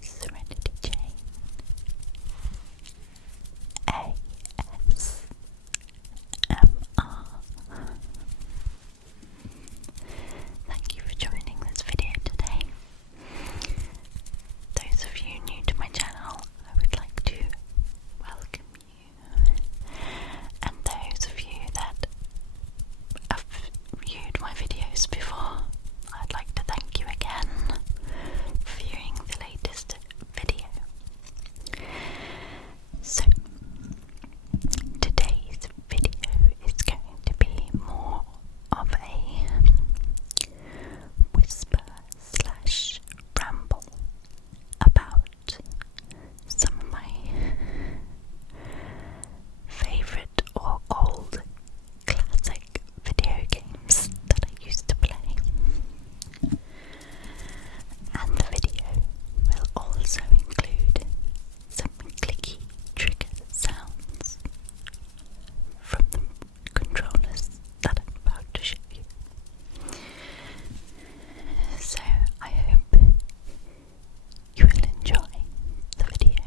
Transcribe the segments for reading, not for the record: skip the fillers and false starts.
Serenity Jane ASMR. Thank you for joining this video today. Those of you new to my channel, I would like to welcome you, and those of you that have viewed my videos before, I'd like to thank you again for viewing the latest video. So, today's video is going to be more of a whisper slash ramble about some of my favourite or old classic video games that I used to play. And the video will also include some clicky trigger sounds from the controllers that I'm about to show you. So I hope you will enjoy the video.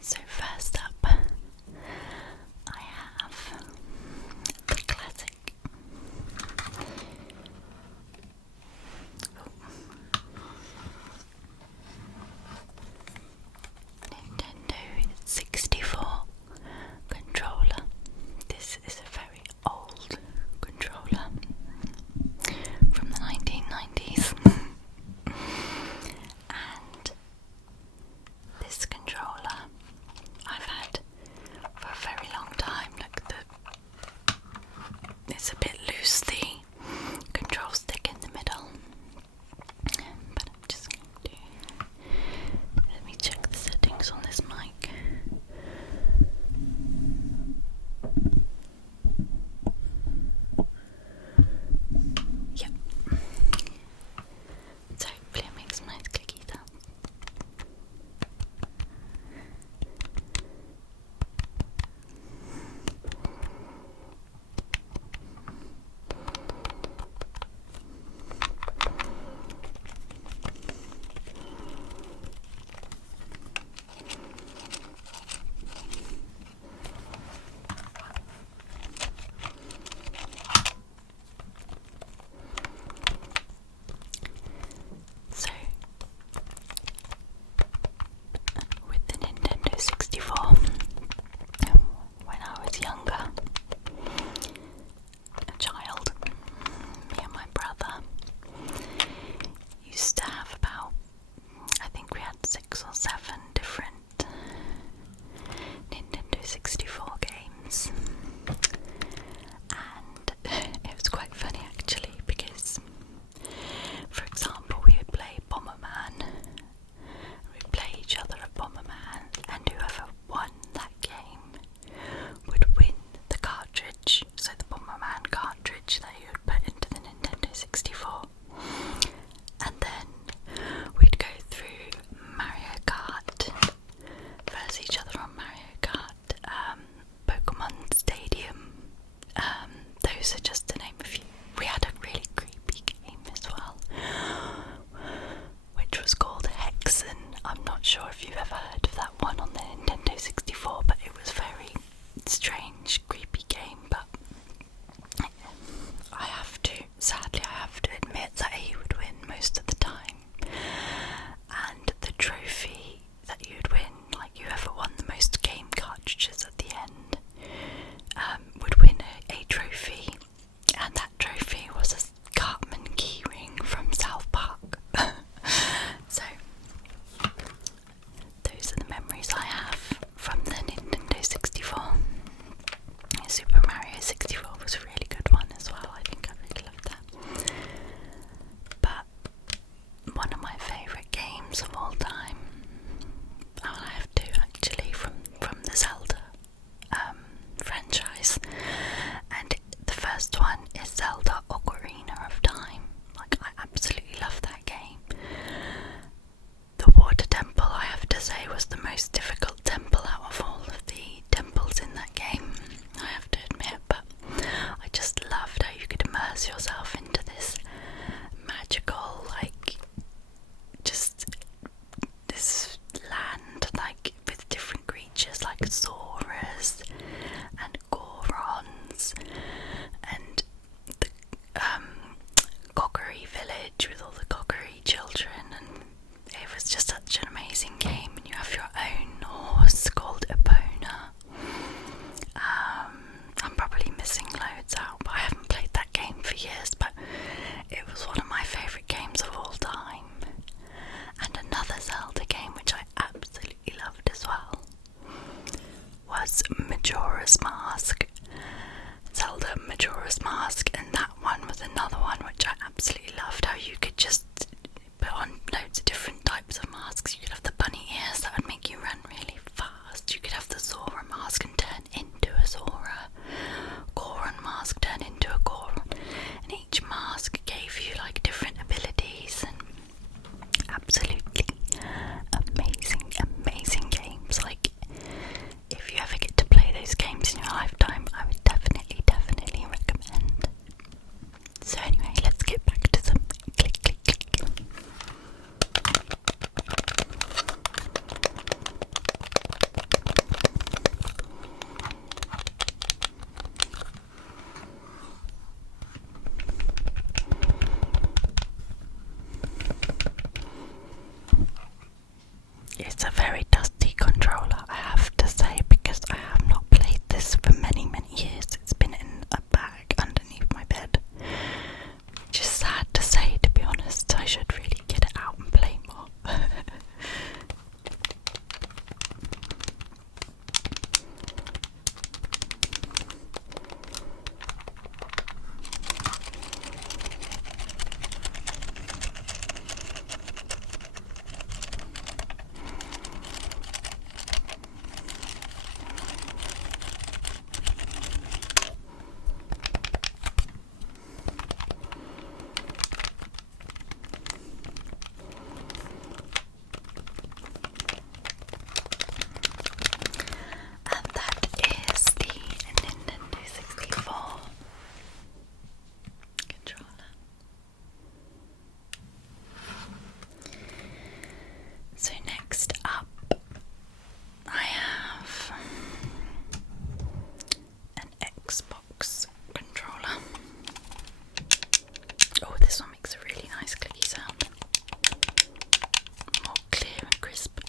So first up, I have the classic Nintendo 64 controller. This is a very old controller from the 1990s. And this controller I've had for a very long time. Look, it's a bit loose, the control stick in the middle. But I'm just going to let me check the settings on this mic. Yep. So hopefully it makes some nice clicky sounds. So, with the Nintendo 64, when I was younger, a child, me and my brother used to have about, I think we had 6 or 7 different Nintendo 64 games. And it was quite funny actually, because for example we would play Bomberman, we'd play each other at Bomberman, and whoever won that game would win the cartridge, so the Bomberman cartridge that you would put into the Nintendo 64. And then we'd go through Mario Kart, versus each other on Mario Kart, Pokemon Stadium. Those are just to name a few. We had a really creepy game as well, which was called Hexen. I'm not sure if you've ever heard of that one on the Nintendo 64, but it was very strange, creepy game. But sadly I have to admit that he would win most of the time. And the trophy that you'd win, like whoever won the most game cartridges at the end, would win a trophy, and that trophy was a Cartman keyring from South Park. So those are the It's a very dusty controller, I have to say, because I have not played this for many, many years. It's been in a bag underneath my bed. Which is sad to say, to be honest. I should really get it out and play more. And that is the Nintendo 64 controller. So next up I have an Xbox controller. Oh, this one makes a really nice clicky sound. More clear and crisp.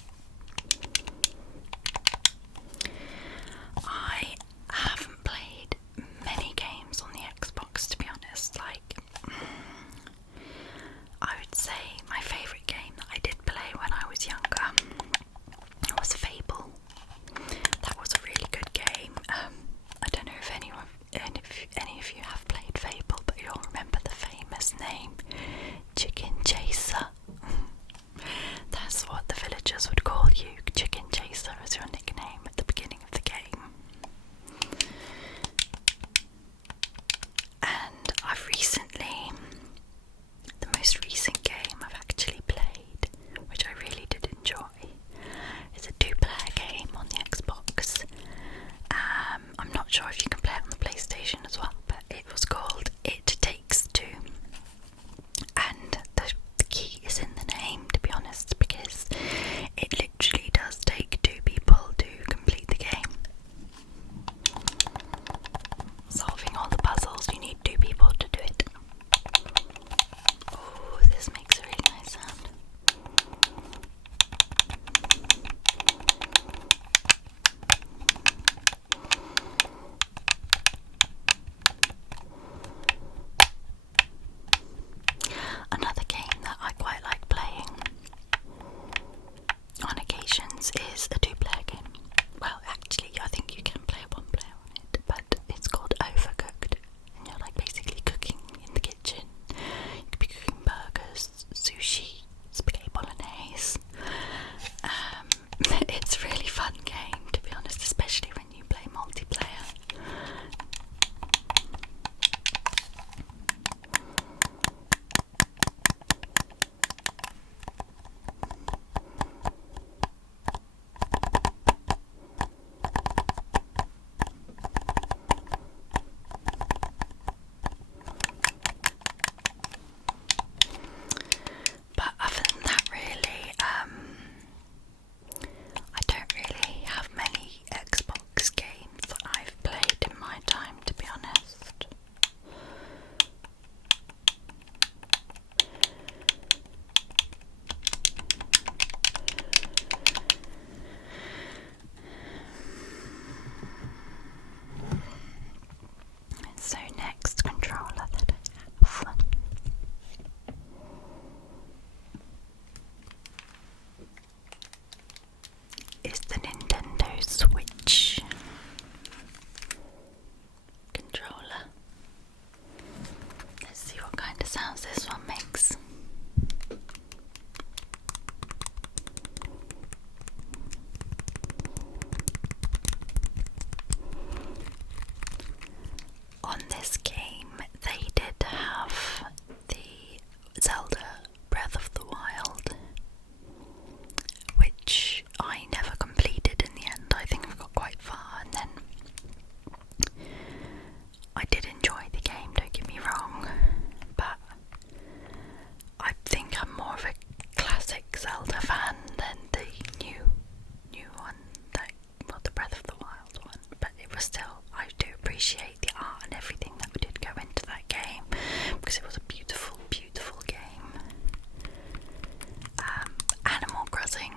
I haven't played many games on the Xbox, to be honest. Like, I would say my favourite game that I did play when I was younger was Fable. That was a really good game. I don't know if any of you have played Fable, but you'll remember the famous name, Chicken Chaser. That's what the villagers would call you, Chicken Chaser, as your nickname at the beginning of the game. And the most recent game I've actually played, which I really did enjoy, is a 2-player game on the Xbox. I'm not sure if you can play it on the PlayStation as well, but it was called It Takes Two. And the key is in the name, to be honest, because it literally does take 2 people to complete the game. Solving all the puzzles, you need 2 people to do it. Oh, this makes a really nice sound. Another game that I quite like playing on occasions is a 2-player game. Well, actually, I think you can play 1 player on it, but it's called Overcooked, and you're like basically cooking in the kitchen. You could be cooking burgers, sushi, spaghetti bolognese. It's a really fun game, to be honest, especially when you play multiplayer. But other than that, really, I don't really have many Xbox games that I've played in my time, to be honest. So next controller that I have is the Nintendo Switch controller. Let's see what kind of sounds this one makes. On this game, they did have the Zelda Breath of the Wild, which I never completed in the end. I think I got quite far, and then I did enjoy the game, don't get me wrong, but I think I'm more of a classic Zelda fan than the new one, the Breath of the Wild one. But it was still, I do appreciate the art and everything that did go into that game, because it was a beautiful, beautiful game. Animal Crossing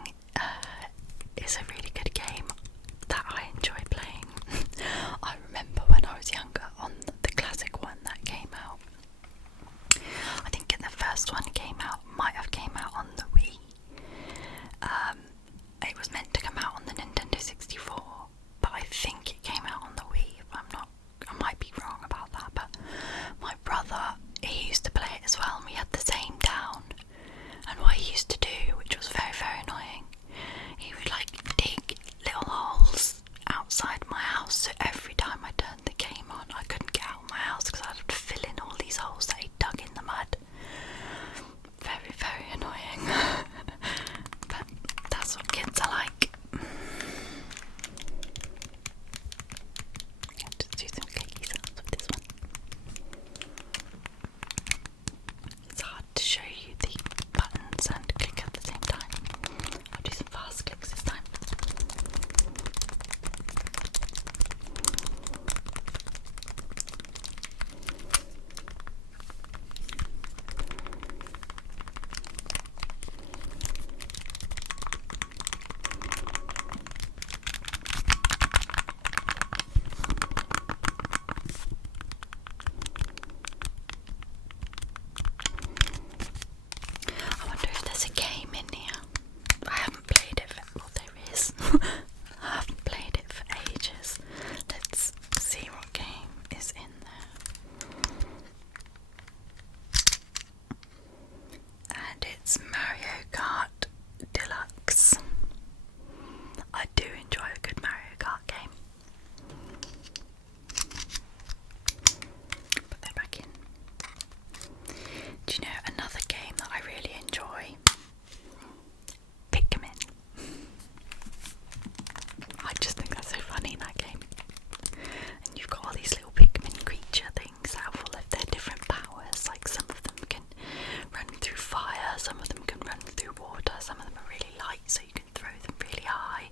so you can throw them really high,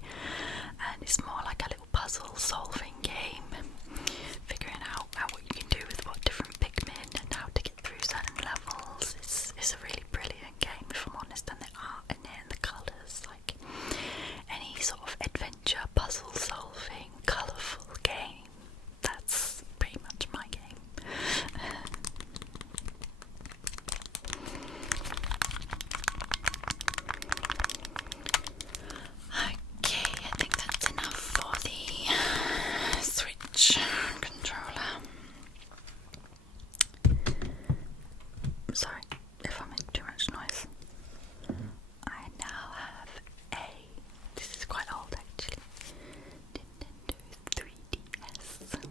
and it's more like a little puzzle solving game, figuring out what you can do with what different Pikmin and how to get through certain levels. It's a really brilliant game, if I'm honest, and the art in it and the colours, like any sort of adventure, puzzle solving, colourful game, that's pretty much my game. Okay, I think that's enough for the Switch controller. Sorry if I make too much noise. I now have this is quite old actually, Nintendo 3DS. I'm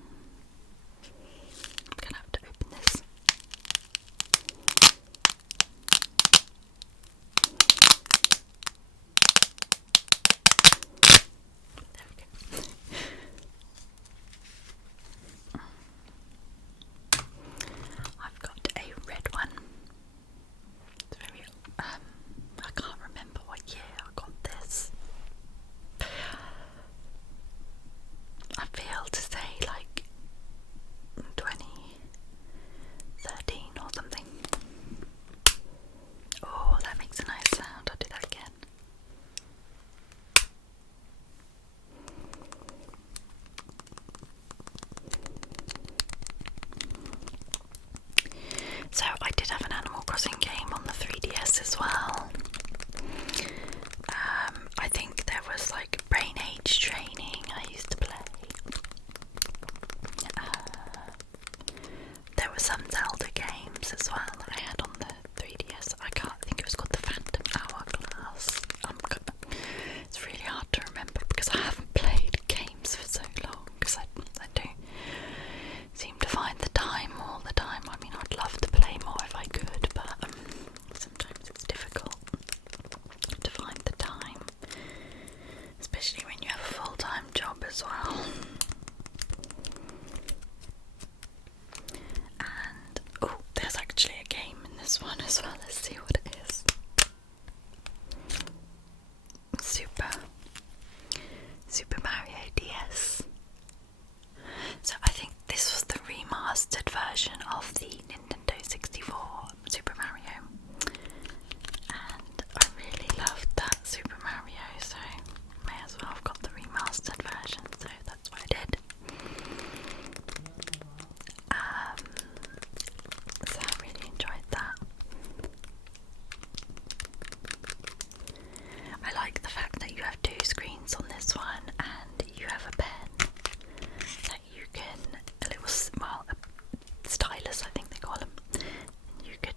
gonna have to open this. There we go. I've got a red one. It's very, I can't remember what year I got this. I feel to say like 2013 or something. Oh, that makes a nice sound. I'll do that again. So I did have an Animal Crossing game on the 3DS as well. I think there was like Brain Age Training I used to play. There were some Zelda games as well that I had on the 3DS. I think it was called the Phantom Hourglass. It's really hard to remember because I haven't played games for so long, because I don't seem to find the time all the time. I mean, I'd love to play more if I could, but sometimes it's difficult to find the time, especially when you have a full-time job as well. And oh, there's actually a game in this one as well. Let's see what it is. Super Mario DS. So I think this was the remastered version of the Nintendo 64 Super Mario, and I really loved that Super Mario, so may as well have got the remastered version, so that's what I did. So I really enjoyed that. I like the fact that you have two screens on this one, and you have a pen that you can, a stylus I think they call them, and you can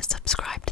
subscribe